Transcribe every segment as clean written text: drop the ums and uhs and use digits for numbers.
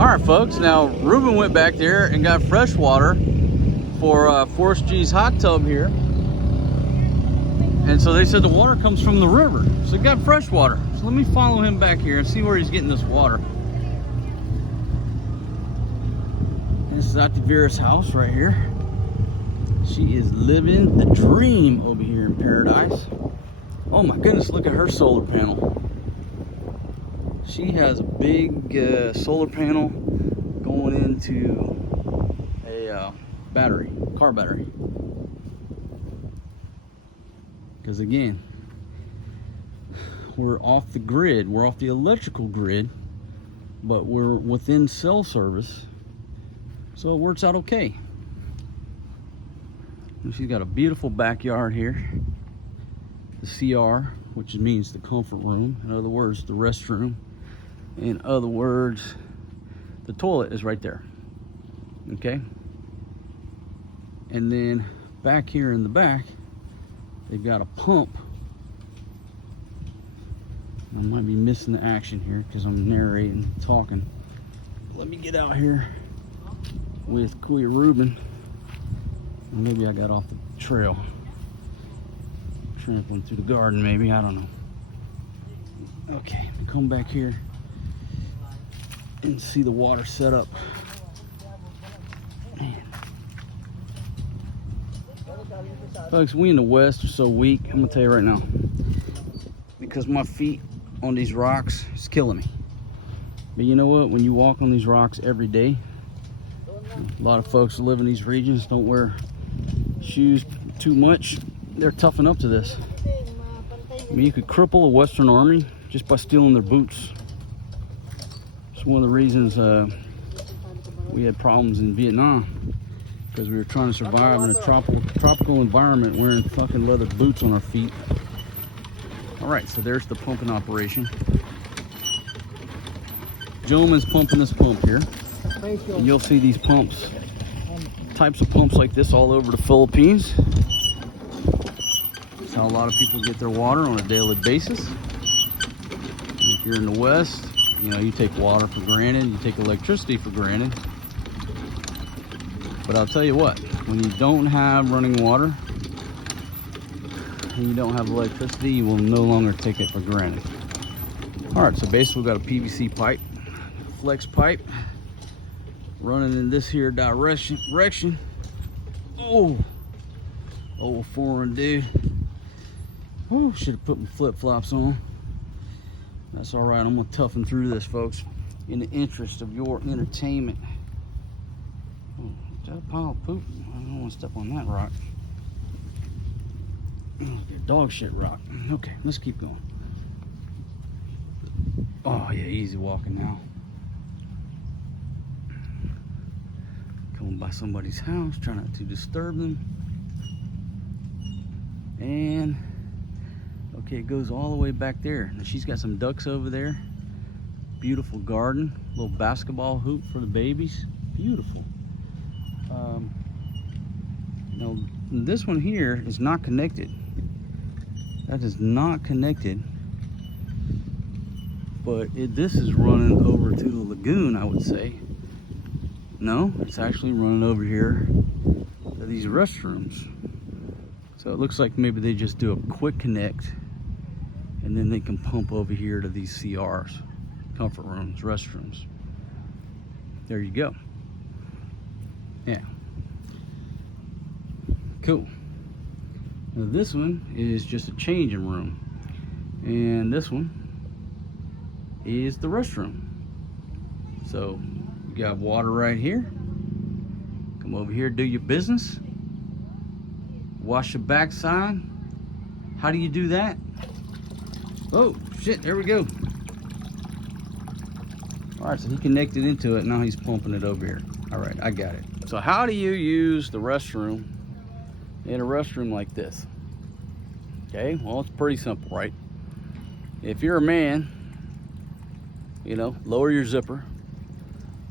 All right, folks. Now, Ruben went back there and got fresh water for Forrest G's hot tub here. And so they said the water comes from the river. So he got fresh water. So let me follow him back here and see where he's getting this water. And this is Auntie Vera's house right here. She is living the dream over here in paradise. Oh my goodness, look at her solar panel. She has a big solar panel going into a battery, car battery. Because again, we're off the grid, we're off the electrical grid, but we're within cell service, so it works out okay. And she's got a beautiful backyard here, the CR, which means the comfort room. In other words, the restroom. In other words, the toilet is right there. Okay? And then back here in the back, they've got a pump. I might be missing the action here because I'm narrating, talking. Let me get out here with Kuya Ruben. And maybe I got off the trail. Trampling through the garden, maybe, I don't know. Okay, come back here and see the water set up. Man. Folks, we in the West are so weak. I'm gonna tell you right now, because my feet on these rocks is killing me. But you know what? When you walk on these rocks every day, a lot of folks who live in these regions don't wear shoes too much. They're toughing up to this. I mean, you could cripple a Western Army just by stealing their boots. It's one of the reasons we had problems in Vietnam, because we were trying to survive in a tropical environment wearing fucking leather boots on our feet. All right, so there's the pumping operation. Gentleman's pumping this pump here. And you'll see these pumps, types of pumps like this all over the Philippines. That's how a lot of people get their water on a daily basis. And if you're in the West, you know, you take water for granted, you take electricity for granted. But I'll tell you what, when you don't have running water and you don't have electricity, you will no longer take it for granted. All right, so basically we've got a PVC pipe, flex pipe, running in this here direction. Oh, old foreign dude. Oh, should have put my flip-flops on. That's all right. I'm gonna toughen through this, folks, in the interest of your entertainment. Oh, is that a pile of poop? I don't want to step on that rock. Oh, dog shit rock. Okay, let's keep going. Oh yeah, easy walking now. Coming by somebody's house, trying not to disturb them. And okay, it goes all the way back there. Now she's got some ducks over there. Beautiful garden, little basketball hoop for the babies. Beautiful. Now this one here is not connected. That is not connected. But this is running over to the lagoon, I would say. No, it's actually running over here to these restrooms. So it looks like maybe they just do a quick connect and then they can pump over here to these CRs, comfort rooms, restrooms. There you go. Yeah. Cool. Now this one is just a changing room. And this one is the restroom. So you got water right here. Come over here, do your business. Wash your backside. How do you do that? Oh shit, there we go. All right, so he connected into it. Now he's pumping it over here. All right, I got it. So how do you use the restroom in a restroom like this? Okay, well, it's pretty simple, right? If you're a man, you know, lower your zipper,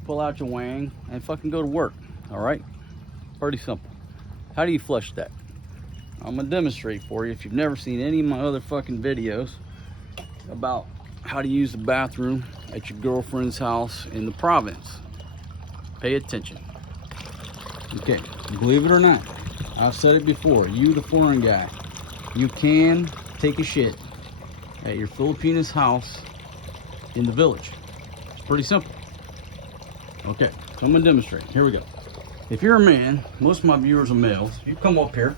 pull out your wang, and fucking go to work. All right, pretty simple. How do you flush that? I'm gonna demonstrate for you if you've never seen any of my other fucking videos about how to use the bathroom at your girlfriend's house in the province. Pay attention. Okay, believe it or not, I've said it before, you the foreign guy, you can take a shit at your Filipina's house in the village. It's pretty simple. Okay, so I'm gonna demonstrate. Here we go. If you're a man, most of my viewers are males, you come up here,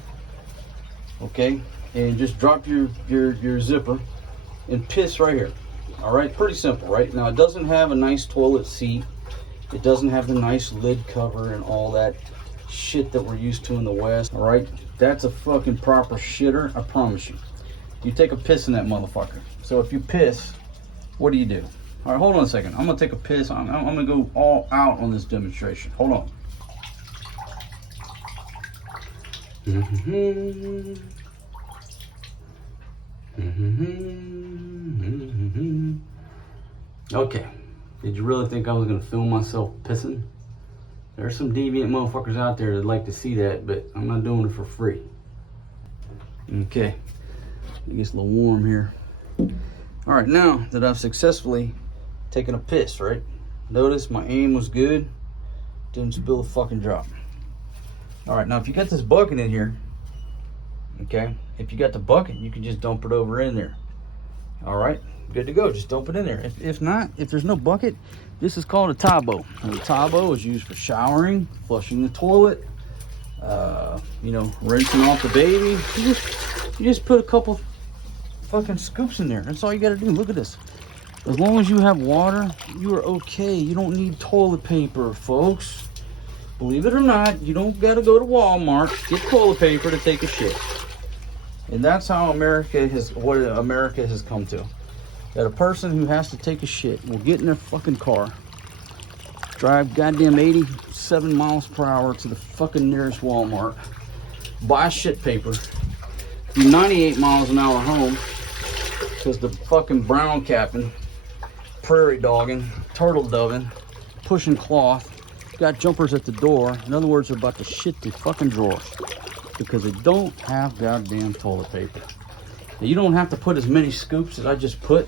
okay, and just drop your zipper and piss right here. All right, pretty simple, right? Now, it doesn't have a nice toilet seat. It doesn't have the nice lid cover and all that shit that we're used to in the West. All right, that's a fucking proper shitter, I promise you. You take a piss in that motherfucker. So if you piss, what do you do? All right, hold on a second. I'm gonna take a piss. I'm gonna go all out on this demonstration. Hold on. Okay, did you really think I was gonna film myself pissing? There's some deviant motherfuckers out there that like to see that, but I'm not doing it for free. Okay, it gets a little warm here. All right, now that I've successfully taken a piss, right? Notice my aim was good, didn't spill a fucking drop. All right, now if you got this bucket in here, okay, if you got the bucket, you can just dump it over in there. All right, good to go, just dump it in there. If not, if there's no bucket, this is called a tabo. And the tabo is used for showering, flushing the toilet, you know, rinsing off the baby. You just put a couple fucking scoops in there. That's all you gotta do. Look at this. As long as you have water, you are okay. You don't need toilet paper, folks. Believe it or not, you don't gotta go to Walmart, get toilet paper to take a shit. And that's how America has come to. That a person who has to take a shit will get in their fucking car, drive goddamn 87 miles per hour to the fucking nearest Walmart, buy shit paper, do 98 miles an hour home, because the fucking brown capping, prairie dogging, turtle doving, pushing cloth, got jumpers at the door. In other words, they're about to shit the fucking drawers because they don't have goddamn toilet paper. Now, you don't have to put as many scoops as I just put,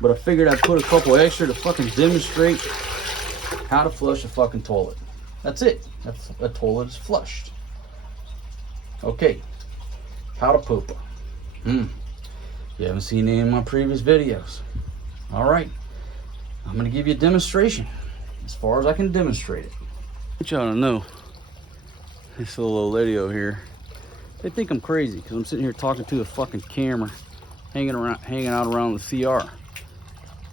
but I figured I'd put a couple extra to fucking demonstrate how to flush a fucking toilet. That's it. That's a toilet is flushed. Okay, how to poop. You haven't seen any of my previous videos. All right, I'm gonna give you a demonstration as far as I can demonstrate it. What y'all don't know, this little old lady over here, they think I'm crazy because I'm sitting here talking to a fucking camera, hanging out around the CR.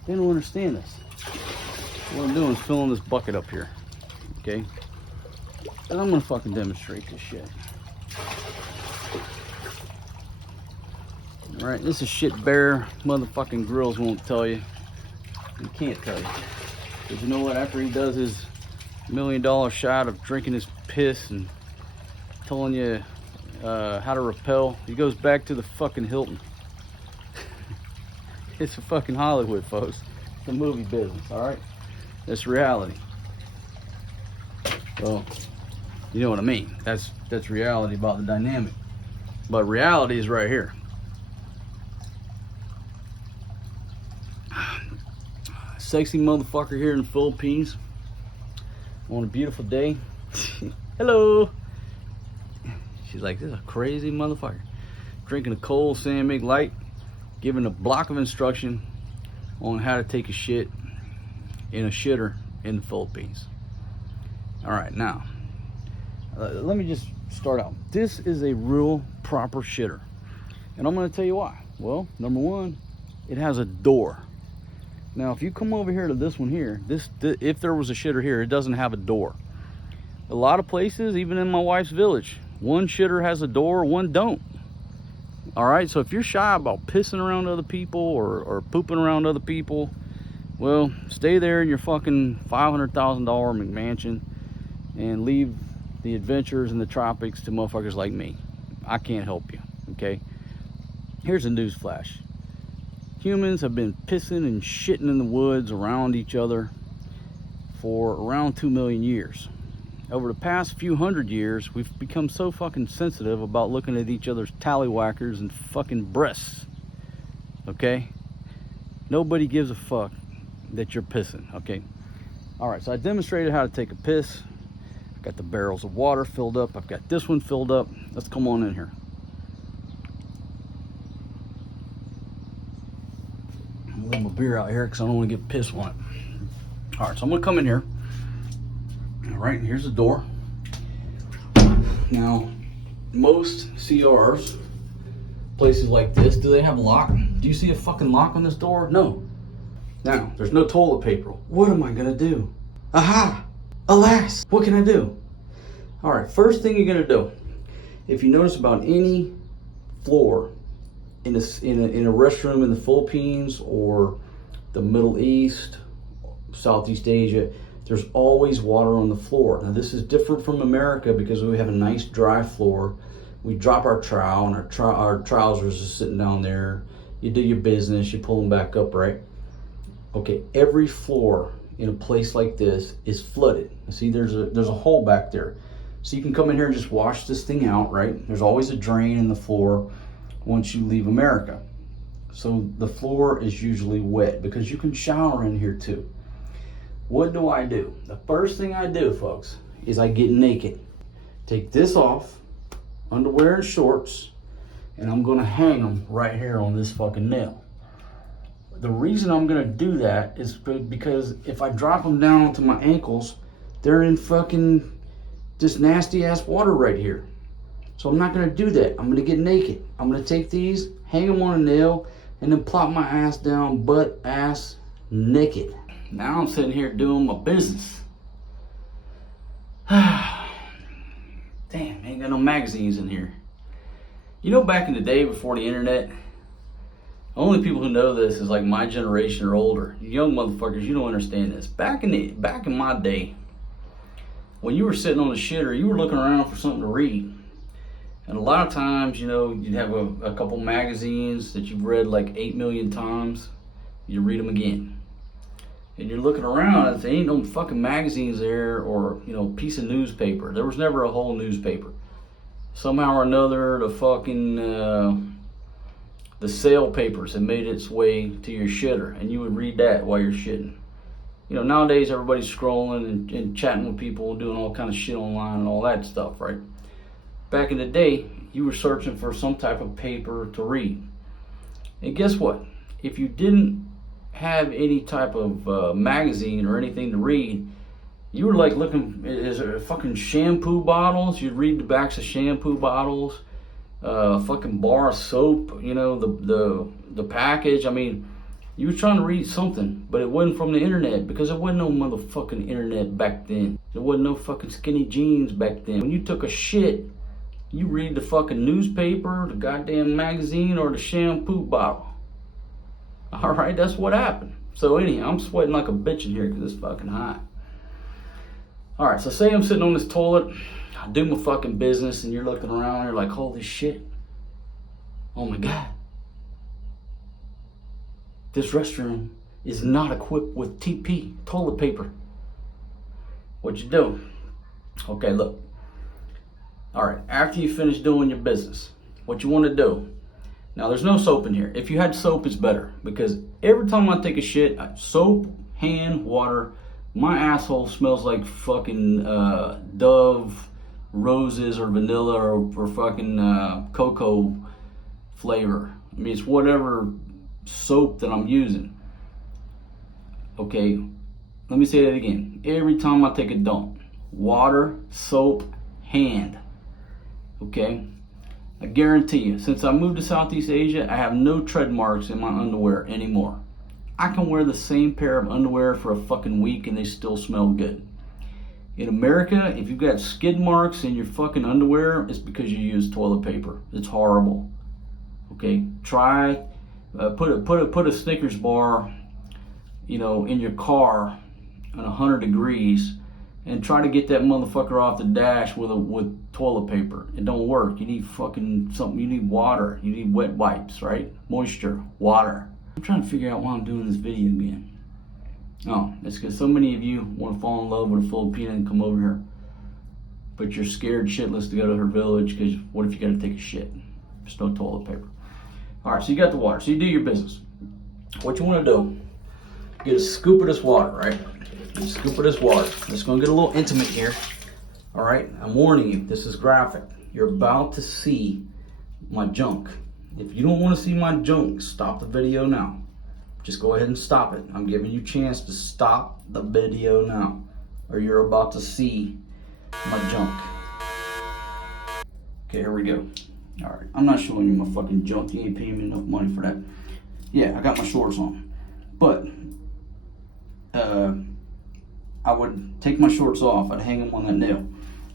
They don't understand this. What I'm doing is filling this bucket up here, okay? And I'm gonna fucking demonstrate this shit. All right, this is shit Bear motherfucking Grills won't tell you. He can't tell you. Because you know what, after he does his $1 million shot of drinking his piss and telling you how to repel, he goes back to the fucking Hilton. It's a fucking Hollywood, folks. It's a movie business, all right? That's reality. Well, you know what I mean. That's reality about the dynamic. But reality is right here. Sexy motherfucker here in the Philippines on a beautiful day. Hello. She's like, this is a crazy motherfucker. Drinking a cold San Light, giving a block of instruction on how to take a shit in a shitter in the Philippines. All right, now let me just start out. This is a real proper shitter, and I'm going to tell you why. Well, number one, it has a door. Now, if you come over here to this one here, if there was a shitter here, it doesn't have a door. A lot of places, even in my wife's village, one shitter has a door, one don't. All right, so if you're shy about pissing around other people or pooping around other people, well, stay there in your fucking $500,000 McMansion and leave the adventures in the tropics to motherfuckers like me. I can't help you, okay? Here's a news flash. Humans have been pissing and shitting in the woods around each other for around 2 million years. Over the past few hundred years, we've become so fucking sensitive about looking at each other's tallywhackers and fucking breasts. Okay? Nobody gives a fuck. that you're pissing, okay? All right, so I demonstrated how to take a piss. I've got the barrels of water filled up. I've got this one filled up. Let's come on in here. I'm gonna leave my beer out here because I don't want to get piss on it. All right, so I'm gonna come in here. All right, here's the door. Now, most CRs, places like this, do they have a lock? Do you see a fucking lock on this door? No. Now, there's no toilet paper. What am I gonna do? Aha! Alas! What can I do? All right, first thing you're gonna do, if you notice about any floor in a restroom in the Philippines or the Middle East, Southeast Asia, there's always water on the floor. Now this is different from America because we have a nice dry floor. We drop our trowel and our trousers are sitting down there. You do your business, you pull them back up, right? Okay, every floor in a place like this is flooded. See, there's a hole back there. So you can come in here and just wash this thing out, right? There's always a drain in the floor once you leave America. So the floor is usually wet because you can shower in here too. What do? The first thing I do, folks, is I get naked. Take this off, underwear and shorts, and I'm gonna hang them right here on this fucking nail. The reason I'm gonna do that is because if I drop them down to my ankles, they're in fucking this nasty ass water right here. So I'm not gonna do that. I'm gonna get naked. I'm gonna take these, hang them on a nail, and then plop my ass down, butt ass naked. Now I'm sitting here doing my business. Damn, ain't got no magazines in here. You know, back in the day before the internet, only people who know this is like my generation or older. You young motherfuckers, you don't understand this. Back in my day, when you were sitting on the shitter, you were looking around for something to read. And a lot of times, you know, you'd have a couple magazines that you've read like 8 million times. You read them again. And you're looking around and there ain't no fucking magazines there or, you know, piece of newspaper. There was never a whole newspaper. Somehow or another, the fucking, the sale papers had made its way to your shitter and you would read that while you're shitting. You know, nowadays everybody's scrolling and chatting with people and doing all kind of shit online and all that stuff, right? Back in the day, you were searching for some type of paper to read. And guess what? If you didn't have any type of magazine or anything to read, you were like looking, is there fucking shampoo bottles? You'd read the backs of shampoo bottles, fucking bar of soap, you know, the package. I mean, you were trying to read something, but it wasn't from the internet because there wasn't no motherfucking internet back then. There wasn't no fucking skinny jeans back then. When you took a shit, you read the fucking newspaper, the goddamn magazine, or the shampoo bottle. All right, that's what happened. So anyhow, I'm sweating like a bitch in here because it's fucking hot. All right, so say I'm sitting on this toilet, I do my fucking business, and you're looking around and you're like, holy shit. Oh my God. This restroom is not equipped with TP, toilet paper. What you do? Okay, look. All right, after you finish doing your business, what you want to do. Now, there's no soap in here. If you had soap, it's better. Because every time I take a shit, soap, hand, water, my asshole smells like fucking Dove, roses, or vanilla, or fucking cocoa flavor. I mean, it's whatever soap that I'm using. Okay, let me say that again. Every time I take a dump, water, soap, hand. Okay? I guarantee you, since I moved to Southeast Asia, I have no tread marks in my underwear anymore. I can wear the same pair of underwear for a fucking week and they still smell good. In America, if you've got skid marks in your fucking underwear, it's because you use toilet paper. It's horrible. Okay? Try, put a Snickers bar, you know, in your car at 100 degrees and try to get that motherfucker off the dash with toilet paper. It don't work. You need fucking something. You need water. You need wet wipes, right? Moisture, water. I'm trying to figure out why I'm doing this video again. Oh, it's because so many of you want to fall in love with a Filipina and come over here, but you're scared shitless to go to her village because what if you got to take a shit? There's no toilet paper. All right, so you got the water. So you do your business. What you want to do get a scoop of this water, right? Get a scoop of this water. It's gonna get a little intimate here. All right, I'm warning you, this is graphic. You're about to see my junk. If you don't wanna see my junk, stop the video now. Just go ahead and stop it. I'm giving you a chance to stop the video now, or you're about to see my junk. Okay, here we go. All right, I'm not showing you my fucking junk. You ain't paying me enough money for that. Yeah, I got my shorts on, but I would take my shorts off. I'd hang them on that nail.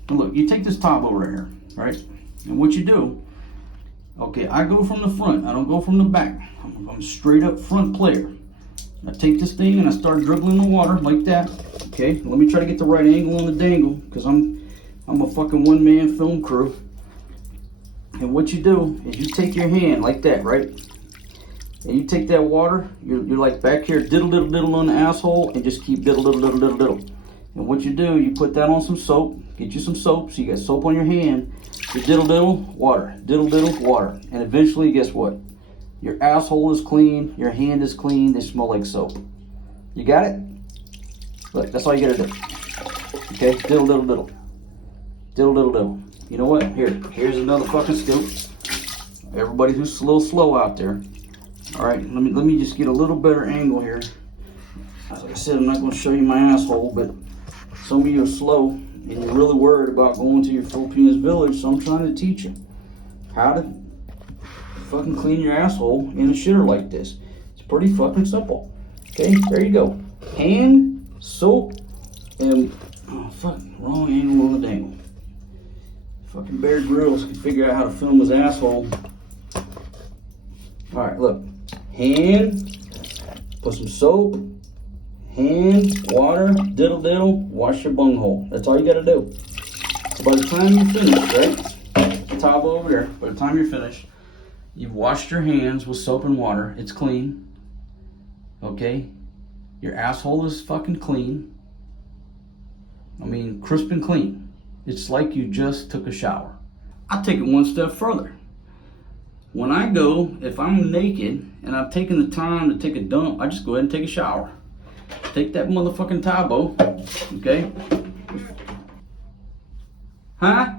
But look, you take this towel right here, right? And what you do, okay, I go from the front. I don't go from the back. I'm straight up front player. I take this thing and I start dribbling the water like that. Okay, let me try to get the right angle on the dangle, because I'm a fucking one-man film crew. And what you do is you take your hand like that, right? And you take that water, you're like back here, diddle, diddle, diddle on the asshole, and just keep diddle, diddle, diddle, diddle, diddle. And what you do, you put that on some soap, get you some soap, so you got soap on your hand, you diddle, diddle, water, diddle, diddle, water. And eventually, guess what? Your asshole is clean, your hand is clean, they smell like soap. You got it? Look, that's all you gotta do. Okay, diddle, diddle, diddle. Diddle, diddle, diddle. You know what? Here's another fucking scoop. Everybody who's a little slow out there. All right, let me just get a little better angle here. As I said, I'm not going to show you my asshole, but some of you are slow and you're really worried about going to your Filipinos village, so I'm trying to teach you how to fucking clean your asshole in a shitter like this. It's pretty fucking simple. Okay, there you go. Hand, soap, and oh fuck, wrong angle on the dangle. Fucking Bear Grylls can figure out how to film his asshole. All right, look. Hand, put some soap, hand, water, diddle diddle, wash your bunghole. That's all you gotta do. So by the time you finish, right? The towel over there. By the time you're finished, you've washed your hands with soap and water. It's clean. Okay? Your asshole is fucking clean. I mean, crisp and clean. It's like you just took a shower. I take it one step further. When I go, if I'm naked and I've taken the time to take a dump, I just go ahead and take a shower. Take that motherfucking towel, okay? Huh?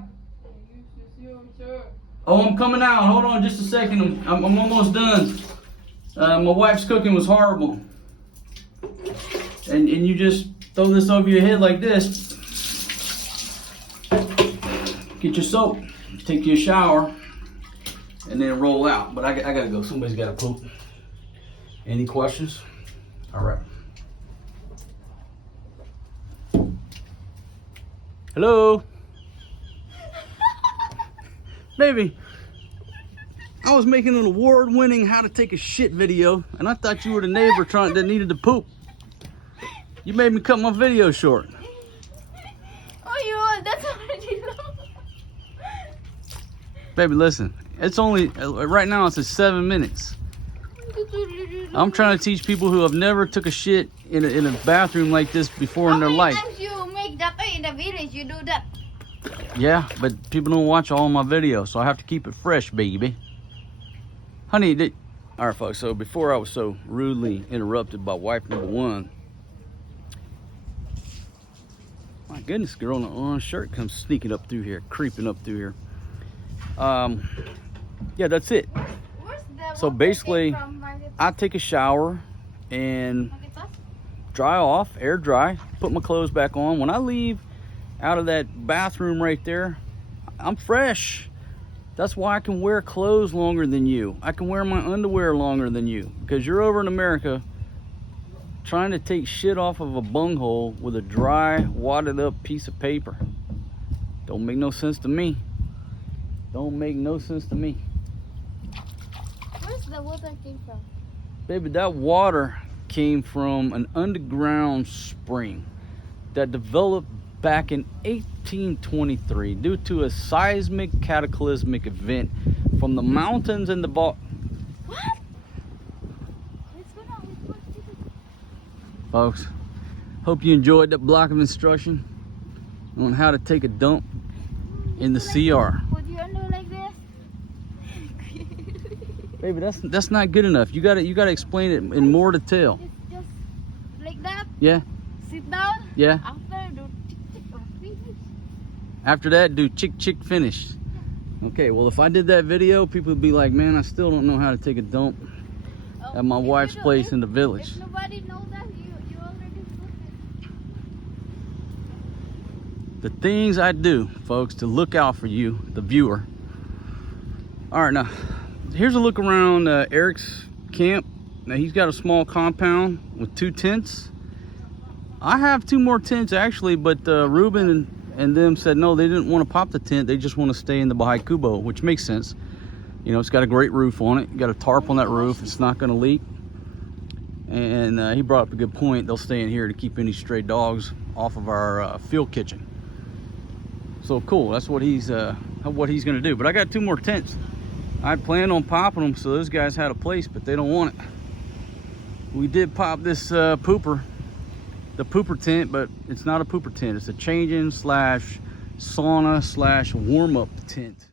Oh, I'm coming out. Hold on just a second. I'm almost done. My wife's cooking was horrible. And you just throw this over your head like this. Get your soap, take your shower, and then roll out. But I gotta go. Somebody's gotta poop. Any questions? All right. Hello? Baby, I was making an award-winning how to take a shit video, and I thought you were the neighbor that needed to poop. You made me cut my video short. Oh, you are. That's already long. Baby, listen. It's only, right now it's at 7 minutes. I'm trying to teach people who have never took a shit in a bathroom like this before in their life. How many times you make that in the village? You do that. Yeah, but people don't watch all my videos, so I have to keep it fresh, baby. Honey, all right, folks, so before I was so rudely interrupted by wife number one, my goodness, girl in an orange shirt comes sneaking up through here, creeping up through here. Yeah, that's it. So basically, I take a shower and dry off, air dry, put my clothes back on. When I leave out of that bathroom right there, I'm fresh. That's why I can wear clothes longer than you. I can wear my underwear longer than you, because you're over in America trying to take shit off of a bunghole with a dry, wadded up piece of paper. Don't make no sense to me. Don't make no sense to me. Where's the water came from? Baby, that water came from an underground spring that developed back in 1823 due to a seismic cataclysmic event from the mountains in the What? Folks, hope you enjoyed that block of instruction on how to take a dump in the CR. Would you undo like this? Baby, that's not good enough. You gotta explain it in more detail. Just Yeah. Sit down. Yeah. After do tick or finish. After that, do chick finish. Okay, well, if I did that video, people would be like, man, I still don't know how to take a dump at my wife's place in the village. If nobody knows that, you already put it. The things I do, folks, to look out for you, the viewer. All right, now, here's a look around Eric's camp. Now, he's got a small compound with 2 tents. I have 2 more tents, actually, but Ruben and them said no, they didn't want to pop the tent. They just want to stay in the Baha'i Kubo, which makes sense. You know, it's got a great roof on it. You got a tarp on that roof. It's not going to leak. And he brought up a good point. They'll stay in here to keep any stray dogs off of our field kitchen. So cool. That's what he's going to do. But I got 2 more tents. I planned on popping them so those guys had a place, but they don't want it. We did pop this the pooper tent, but it's not a pooper tent. It's a changing / sauna / warm-up tent.